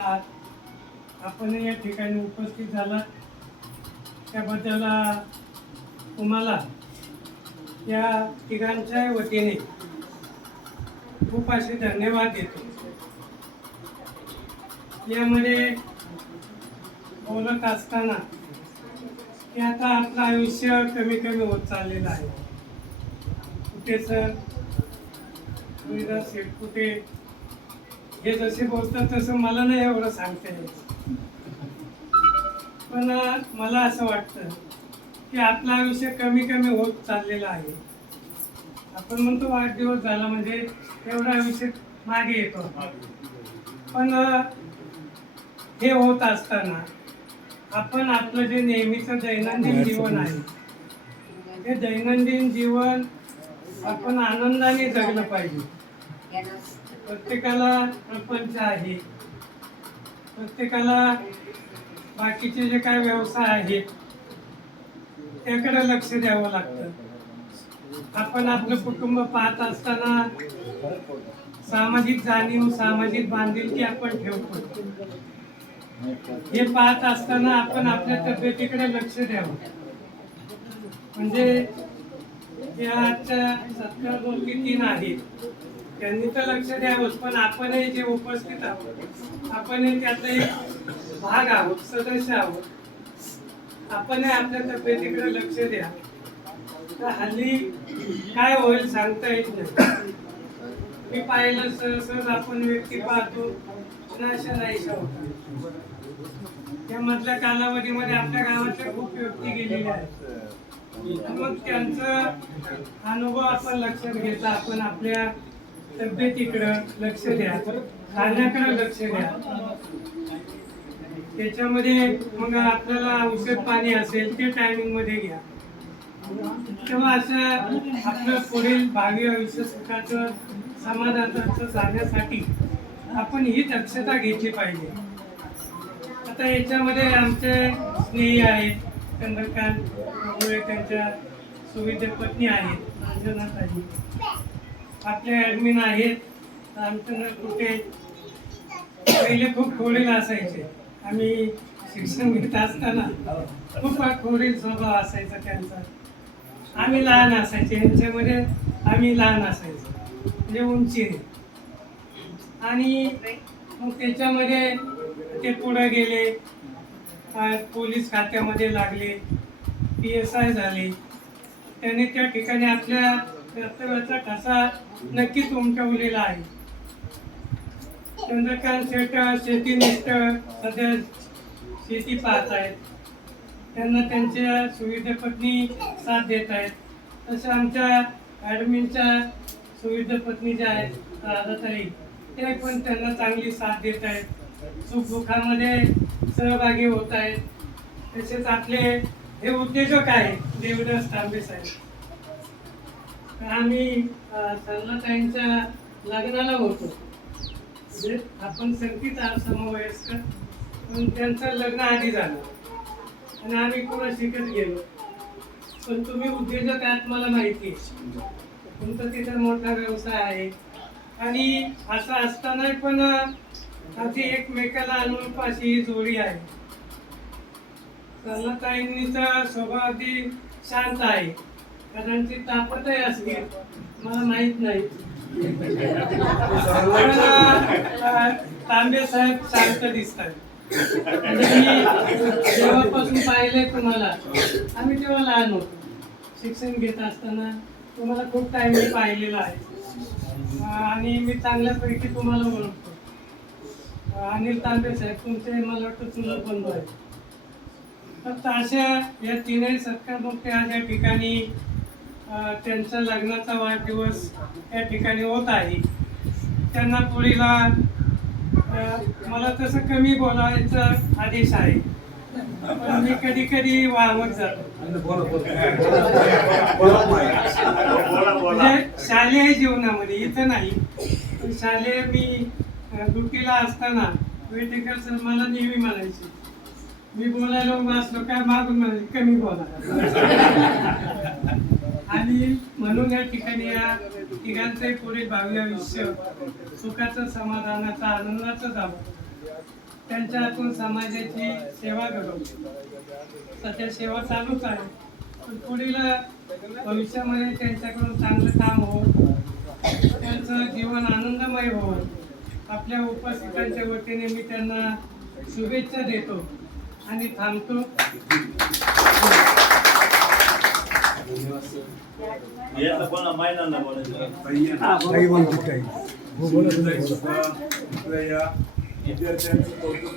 आज आपण या ठिकाणी उपस्थित झाला. त्याबद्दल तुम्हाला या तिघांच्या वतीने खूप असे धन्यवाद देतो. यामध्ये बोलत असताना की आता आपलं आयुष्य कमी कमी होत चाललेलं आहे. कुठे सर? विरा सेठ कुठे? हे जसे बोलतात तसं मला नाही एवढं सांगता येत. पण मला असं वाटतं की आपलं आयुष्य कमी कमी होत चाललेलं आहे. आपण म्हणतो वाढदिवस झाला म्हणजे एवढं आयुष्य मागे येतो. पण हे होत असताना आपण आपलं जे नेहमीचं दैनंदिन जीवन आहे ते दैनंदिन जीवन आपण आनंदाने जगलं पाहिजे. प्रत्येकाला प्रपंच आहे. प्रत्येकाला बाकीचे जे काय व्यवसाय आहेत त्याकडे लक्ष द्यावं लागतं. आपण आपलं कुटुंब पाहत असताना सामाजिक जाणीव सामाजिक बांधिलकी आपण ठेवतो. हे पाहत असताना आपण आपल्या तब्येतीकडे लक्ष द्यावं. म्हणजे या आजच्या सत्कार गोष्टी तीन आहेत. त्यांनी तर लक्ष द्यावंच पण आपणही जे उपस्थित आहोत आपणही त्यातला एक भाग आहोत सदस्य आहोत आपणही आपल्या तब्येतीकडे लक्ष द्या. तर हल्ली काय होईल सांगता येत नाही. मी पाहिलं सहज सहज आपण व्यक्ती पाहतो अशा नाहीशा होतात त्या मधल्या कालावधीमध्ये आपल्या गावातल्या खूप व्यक्ती गेलेल्या आहेत. मग त्यांचं अनुभव आपण लक्षात घेतला आपण आपल्या तब्येतीकडं लक्ष द्या. खाण्याकडे लक्ष द्या. त्याच्यामध्ये मग आपल्याला औषध पाणी असेल ते टायमिंगमध्ये घ्या. तेव्हा असं आपलं पुढील भावी आयुष्य सुखाचं समाधानाचं जाण्यासाठी आपण ही दक्षता घेतली पाहिजे. आता याच्यामध्ये आमचे स्नेही आहेत चंद्रकांत त्यांच्या सुविधे पत्नी आहेत अंजनाताई आपले ॲडमिन आहेत रामचंद्र कुठे? पहिले खूप खोडील असायचे. आम्ही शिक्षण घेत असताना खूप खोडील स्वभाव असायचा त्यांचा. आम्ही लहान असायचे. यांच्यामध्ये आम्ही लहान असायचो. म्हणजे उंची. आणि मग त्याच्यामध्ये ते पुढं गेले. पोलीस खात्यामध्ये लागले. पी एस आय झाले. त्याने त्या ठिकाणी आपल्या कर्तव्याचा ठसा नक्कीच उमटवलेला आहे. चंद्रकांत शेट शेतीनिष्ठ सध्या शेती पाहत आहेत. त्यांना त्यांच्या सुविधेपत्नी साथ देत आहेत. तसं आमच्या ॲडमिनच्या सुविधेपत्नी ज्या आहेत राधाताई ते पण त्यांना चांगली साथ देत आहेत. सुखदुःखामध्ये सहभागी होत आहेत. तसेच आपले हे उद्योजक आहेत देवदास तांबे साहेब. आम्ही अं, सरलाताईंच्या लग्नाला होतो. म्हणजे आपण संगीत आहोत समवयस्कर पण त्यांचं लग्न आधी झालं. आणि आम्ही पुढं शिकत गेलो. पण तुम्ही उद्योजक आहात मला माहिती आहे. तुमचा तिथं मोठा व्यवसाय आहे. आणि असं असताना पण अगदी एकमेकाला अनुरूप अशी ही जोडी आहे. सरलाताईंनीचा स्वभाव अगदी शांत आहे. कदाचित तापतही असली. मला माहीत नाही. तांबे साहेब शांत दिसतात. म्हणजे जेव्हापासून पाहिले तुम्हाला आम्ही तेव्हा लहान होतो. शिक्षण घेत असताना तुम्हाला खूप टाइम मी पाहिलेला आहे. आणि मी चांगल्यापैकी तुम्हाला ओळखतो. अनिल तांबे साहेब तुमचे मला वाटतं चुलत बंधू आहे फक्त अशा या तीनही सत्कार मुक्ती आज या ठिकाणी त्यांचा लग्नाचा वाढदिवस या ठिकाणी होत आहे. त्यांना पुढीला मला तसं कमी बोलायचा आदेश आहे. पण मी कधी कधी वाहवत जातो. म्हणजे शालेय जीवनामध्ये इथं नाही. पण शालेय मी डुटीला असताना वेटेकर सर मला नेहमी म्हणायचे. मी बोलायला उभा असलो काय मागून म्हणायचे? कमी बोला. आणि म्हणून या ठिकाणी या तिघांचे पुढे भावी आयुष्य सुखाचं समाधानाचा आनंदाचं जावं. त्यांच्या हातून समाजाची सेवा घडवू सध्या सेवा चालूच आहे. पण पुढील भविष्यामध्ये त्यांच्याकडून चांगलं काम हो त्यांचं जीवन आनंदमय हो आपल्या उपस्थितांच्या वतीने मी त्यांना शुभेच्छा देतो आणि थांबतो. काही बोलतो काही विद्यार्थ्यांचं कौतुक